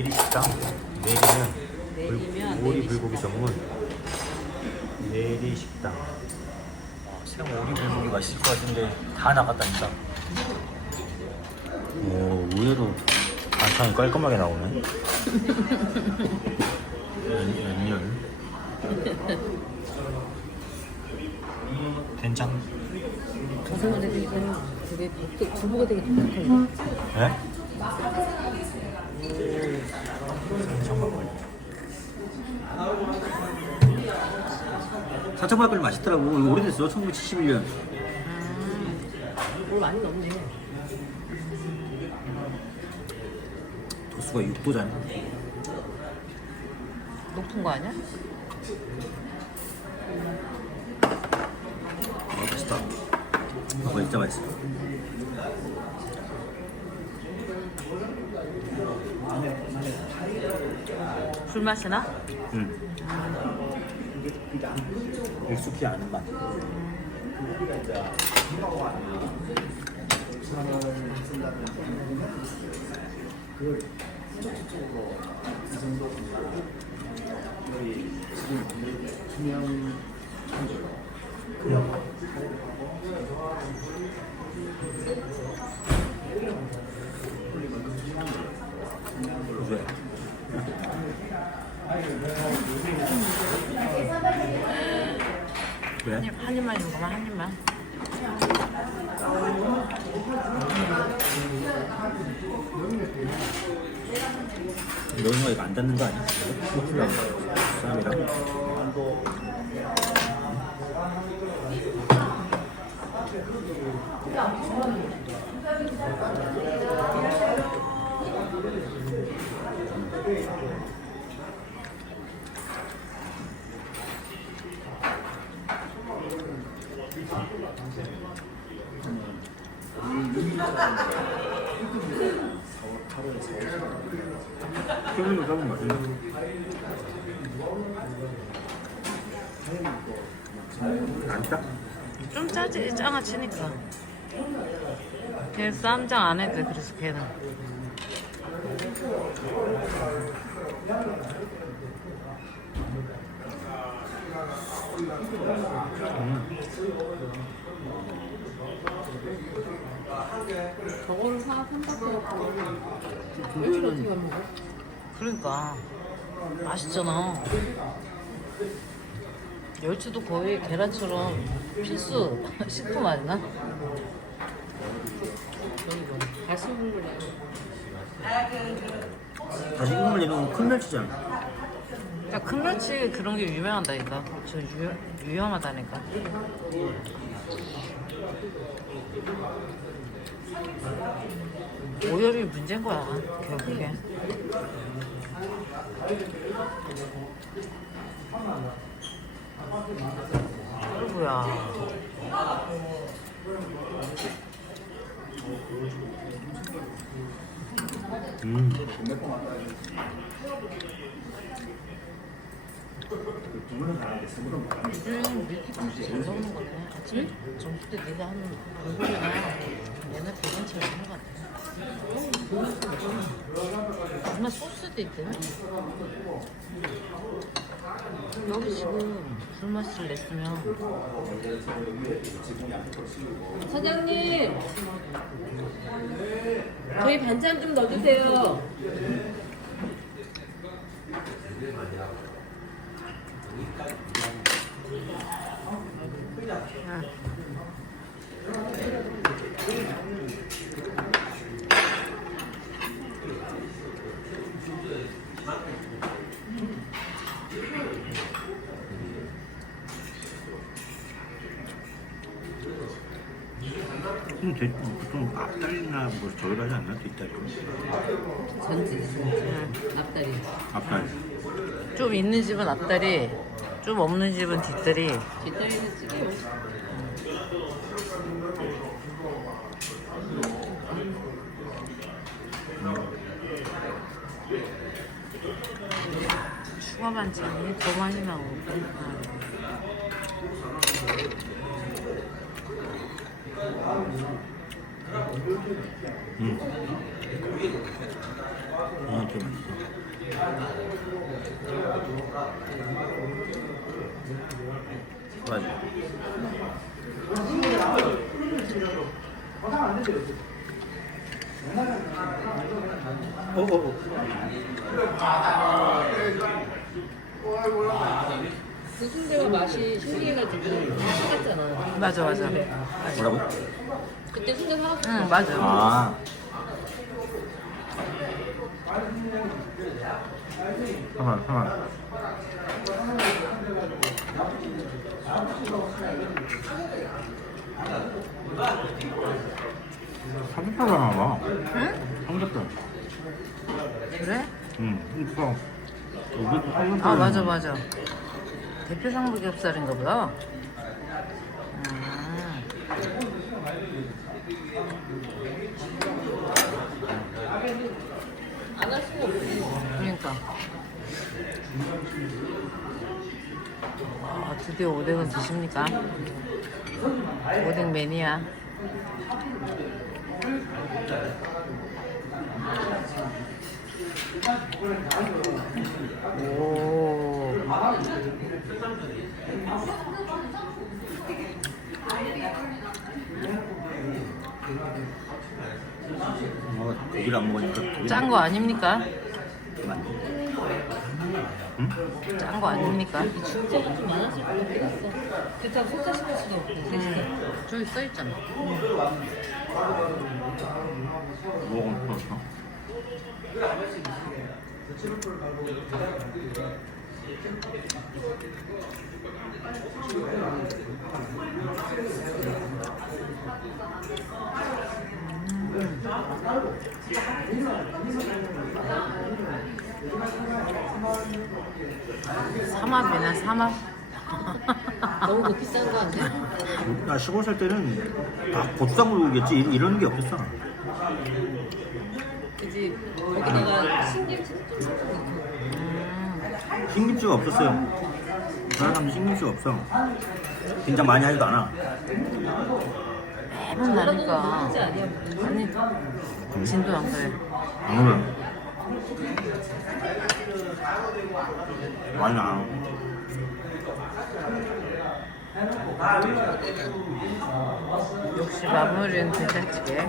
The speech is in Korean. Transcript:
내리 식당 불- 오리 불고기. 전문. 내리 식당 생 오리 불고기 맛있을 것 같은데 다 나갔다니까. 오 의외로 반찬이 깔끔하게 나오네. 면 된장. 가성은 되게 되게 되게 두부가 되게 독특해. 네? 생선막걸리 사천막걸리 맛있더라고. 이거 오래됐어. 1971년. 물 많이 넣네. 도수가 6도잖아. 높은 거 아니야? 아 맛있다. 아 진짜 맛있어. 술 마시나? 응 익숙히 아는 맛 왜? 한, 입, 한 입만 거만 한 입만. 거 이거 안 닿는 거 아니야? 쌈이랑 싸면 맛있네 안 짜? 좀 짜지 장아찌니까. 걔 쌈장 안 해도 돼, 그래서 걔는. 저거를 사 삼각대갖고 왜 어떻게 먹어? 그러니까 맛있잖아. 멸치도 거의 계란처럼 필수 식품 아니나? 다시. 다시 국물 이런 건큰 멸치잖아 야, 큰 멸치 그런 게 유명하다니까. 저 유, 위험하다니까. 오열이 문제인 거야, 결국에. 아이고야. 음. 요즘 밀키트도 잘 먹는 거네. 아침에 점심 때 네가 하는 불고기나 옛날 대전처럼 하는 거 같아. 정말 소스도 있대. 여기 지금 불맛을 냈으면 사장님, 저희 반찬 좀 넣어주세요. 음, 돼- 보통 앞다리나 뭐 저기 가지 않나? 뒷다리 전지, 전지. 앞다리. 앞다리 좀 있는 집은 앞다리, 좀 없는 집은 뒷다리. 뒷다리는 찌개 맛있어. 추가 반찬이 더 많이 나오고. 음. 어, 게 맛있어. 맞아. 어, 어, 어. 그 순대가 맛이 신기해가지고 사갔잖아. 맞아 맞아. 뭐라고? 그때 순대 사갔어. 응 맞아. 아. 하나, 하나. 삼겹살 하나 봐. 응? 삼겹살. 그래? 응, 있어. 여기도 삼겹살. 아 맞아 맞아. 대표 삼겹살인가 보다. 음. 안 할 수가 없어. 그러니까. 아, 드디어 오뎅을 드십니까? 오뎅 매니아. 오. 뭐, 고기를 안 먹으니까 짠 거 아닙니까? 많이. 짠거 아닙니까? 진짜가 좀 많았을 것 같긴 했어. 그렇다고 숫자 시킬 수도 없고. 음, 저기 써 있잖아. 좋았어. 삼합이나 삼합. 너무 그 비싼 거 아니야? 나 시골 살 때는 다 고추장물이겠지 이- 이런 게 없었어. 그지 거기다가 신김치 좀 넣고. 음, 신김치가 없었어요. 그 사람은 신김치가 없어. 긴장 많이 하지도 않아. 매번 나니까. 아니야. 아니, 진도 안 그래. 안 그래. 많이 나. 역시 마무리는 된장찌개.